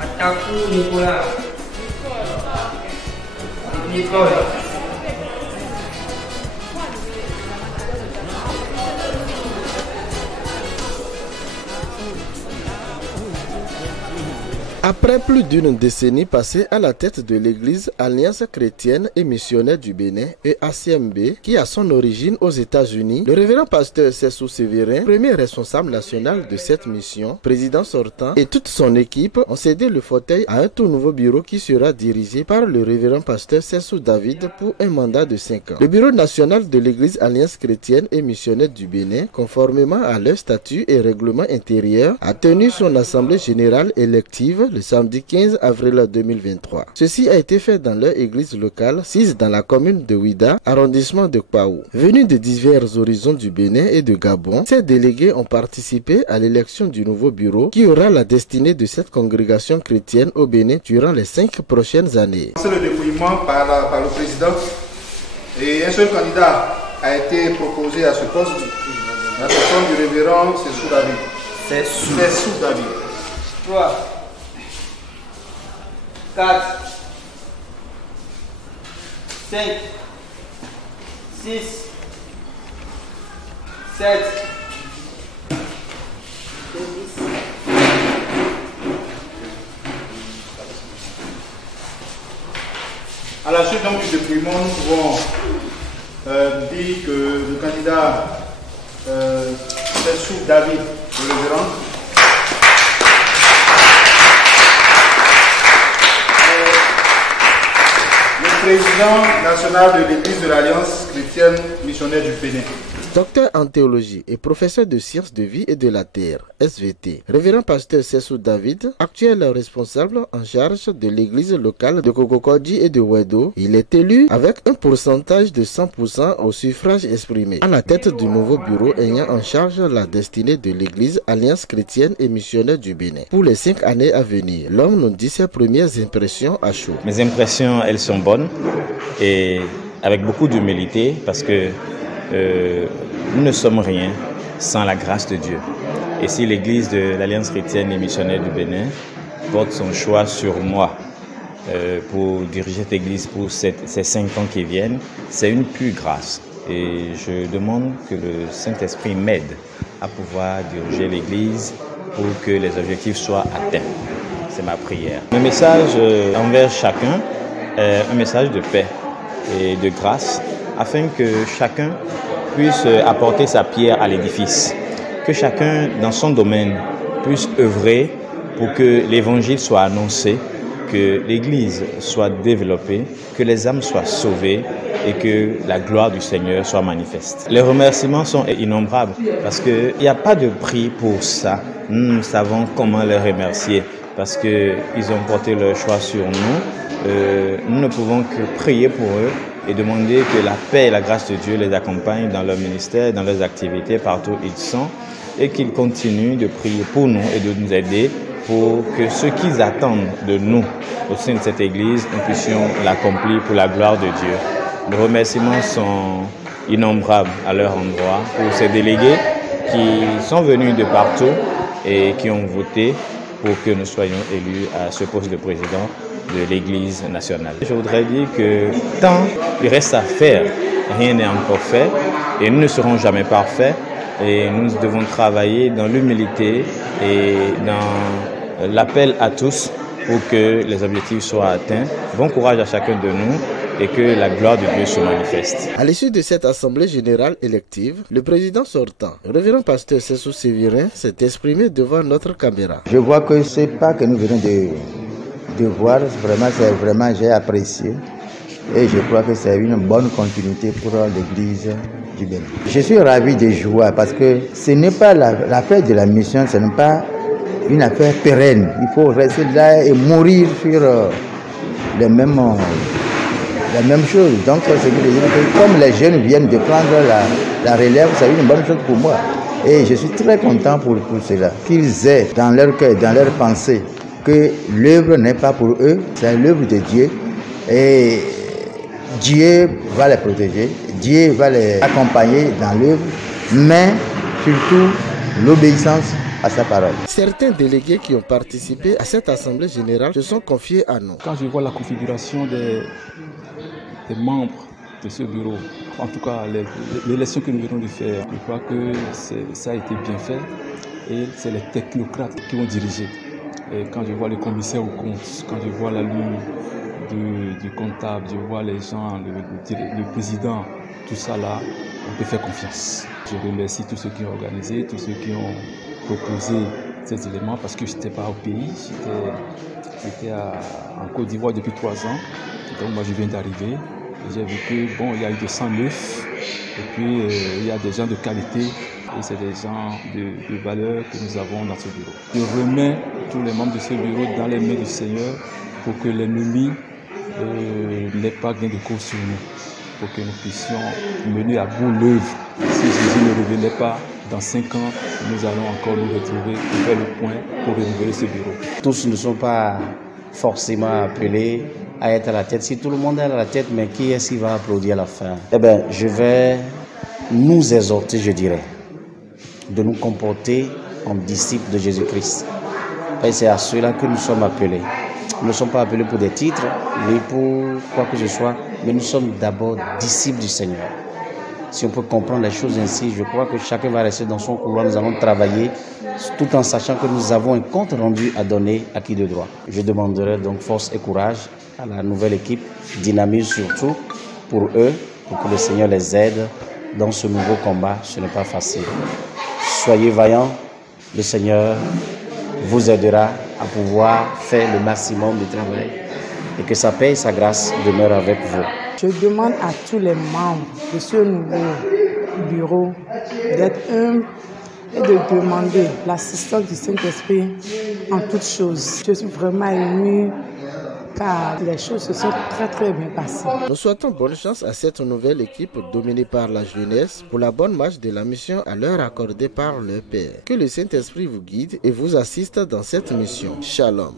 Ataku Nicolas. Nicole. Après plus d'une décennie passée à la tête de l'Église Alliance chrétienne et missionnaire du Bénin, EACMB, qui a son origine aux États-Unis, le révérend pasteur Sessou Sévérin, premier responsable national de cette mission, président sortant, et toute son équipe ont cédé le fauteuil à un tout nouveau bureau qui sera dirigé par le révérend pasteur Sessou David pour un mandat de 5 ans. Le bureau national de l'Église Alliance chrétienne et missionnaire du Bénin, conformément à leur statut et règlement intérieur, a tenu son assemblée générale élective le samedi 15 avril 2023. Ceci a été fait dans leur église locale, sise dans la commune de Ouida, arrondissement de Kpaou. Venus de divers horizons du Bénin et de Gabon, ces délégués ont participé à l'élection du nouveau bureau qui aura la destinée de cette congrégation chrétienne au Bénin durant les 5 prochaines années. C'est le dépouillement par le président et un seul candidat a été proposé à ce poste, la personne du révérend Sessou David. Sessou David. 3, 4, 5, 6, 7, 10. À la suite donc du dépouillement, nous pouvons dire que le candidat Sessou David, le révérend, président national de l'Église de l'Alliance chrétienne missionnaire du Bénin. Docteur en théologie et professeur de sciences de vie et de la terre, SVT, révérend pasteur Sessou David, actuel responsable en charge de l'église locale de Kokokodi et de Wedo, il est élu avec un pourcentage de 100% au suffrage exprimé, à la tête du nouveau bureau ayant en charge la destinée de l'église Alliance chrétienne et missionnaire du Bénin. Pour les 5 années à venir, l'homme nous dit ses premières impressions à chaud. Mes impressions, elles sont bonnes et avec beaucoup d'humilité parce que nous ne sommes rien sans la grâce de Dieu. Et si l'Église de l'Alliance chrétienne et missionnaire du Bénin porte son choix sur moi pour diriger cette Église pour ces 5 ans qui viennent, c'est une pure grâce. Et je demande que le Saint-Esprit m'aide à pouvoir diriger l'Église pour que les objectifs soient atteints. C'est ma prière. Mon message envers chacun est un message de paix et de grâce, afin que chacun puisse apporter sa pierre à l'édifice, que chacun dans son domaine puisse œuvrer pour que l'évangile soit annoncé, que l'Église soit développée, que les âmes soient sauvées et que la gloire du Seigneur soit manifeste. Les remerciements sont innombrables parce qu'il n'y a pas de prix pour ça. Nous savons comment les remercier parce qu'ils ont porté leur choix sur nous. Nous ne pouvons que prier pour eux et demander que la paix et la grâce de Dieu les accompagnent dans leur ministère, dans leurs activités, partout où ils sont, et qu'ils continuent de prier pour nous et de nous aider pour que ce qu'ils attendent de nous au sein de cette Église, nous puissions l'accomplir pour la gloire de Dieu. Les remerciements sont innombrables à leur endroit pour ces délégués qui sont venus de partout et qui ont voté pour que nous soyons élus à ce poste de président de l'Église nationale. Je voudrais dire que tant il reste à faire, rien n'est encore fait et nous ne serons jamais parfaits et nous devons travailler dans l'humilité et dans l'appel à tous pour que les objectifs soient atteints. Bon courage à chacun de nous et que la gloire de Dieu se manifeste. À l'issue de cette assemblée générale élective, le président sortant, le révérend pasteur Sessou Sévérin, s'est exprimé devant notre caméra. Je vois que ce pas que nous venons de voir, vraiment j'ai apprécié et je crois que c'est une bonne continuité pour l'église du Bénin. Je suis ravi de joie parce que ce n'est pas l'affaire de la mission, ce n'est pas une affaire pérenne. Il faut rester là et mourir sur la même chose. Donc c'est que comme les jeunes viennent de prendre la relève, c'est une bonne chose pour moi. Et je suis très content pour cela. Qu'ils aient dans leur cœur, dans leur pensée, que l'œuvre n'est pas pour eux, c'est l'œuvre de Dieu. Et Dieu va les protéger, Dieu va les accompagner dans l'œuvre, mais surtout l'obéissance à sa parole. Certains délégués qui ont participé à cette assemblée générale se sont confiés à nous. Quand je vois la configuration des membres de ce bureau, en tout cas l'élection que nous venons de faire, je crois que ça a été bien fait et c'est les technocrates qui ont dirigé. Et quand je vois les commissaires aux comptes, quand je vois la ligne du comptable, je vois les gens, le président, tout ça là, on peut faire confiance. Je remercie tous ceux qui ont organisé, tous ceux qui ont proposé ces éléments parce que je n'étais pas au pays, j'étais en Côte d'Ivoire depuis 3 ans. Donc moi je viens d'arriver et j'ai vu que bon, il y a eu des sang neufs et puis il y a des gens de qualité et c'est des gens de valeur que nous avons dans ce bureau. Je remets tous les membres de ce bureau dans les mains du Seigneur pour que l'ennemi n'ait pas gain de cause sur nous, pour que nous puissions mener à bout l'œuvre. Si Jésus ne revenait pas, dans 5 ans, nous allons encore nous retrouver pour faire le point pour renouveler ce bureau. Tous ne sont pas forcément appelés à être à la tête. Si tout le monde est à la tête, mais qui est-ce qui va applaudir à la fin? Eh bien, je vais nous exhorter, je dirais, de nous comporter en disciples de Jésus-Christ. Et c'est à cela que nous sommes appelés. Nous ne sommes pas appelés pour des titres, ni pour quoi que ce soit, mais nous sommes d'abord disciples du Seigneur. Si on peut comprendre les choses ainsi, je crois que chacun va rester dans son couloir. Nous allons travailler tout en sachant que nous avons un compte rendu à donner à qui de droit. Je demanderai donc force et courage à la nouvelle équipe, dynamisme surtout pour eux, pour que le Seigneur les aide dans ce nouveau combat. Ce n'est pas facile. Soyez vaillants, le Seigneur vous aidera à pouvoir faire le maximum de travail et que sa paix et sa grâce demeurent avec vous. Je demande à tous les membres de ce nouveau bureau d'être humbles et de demander l'assistance du Saint-Esprit en toutes choses. Je suis vraiment émue car les choses se sont très bien passées. Nous souhaitons bonne chance à cette nouvelle équipe dominée par la jeunesse pour la bonne marche de la mission à l'heure accordée par le Père. Que le Saint-Esprit vous guide et vous assiste dans cette mission. Shalom.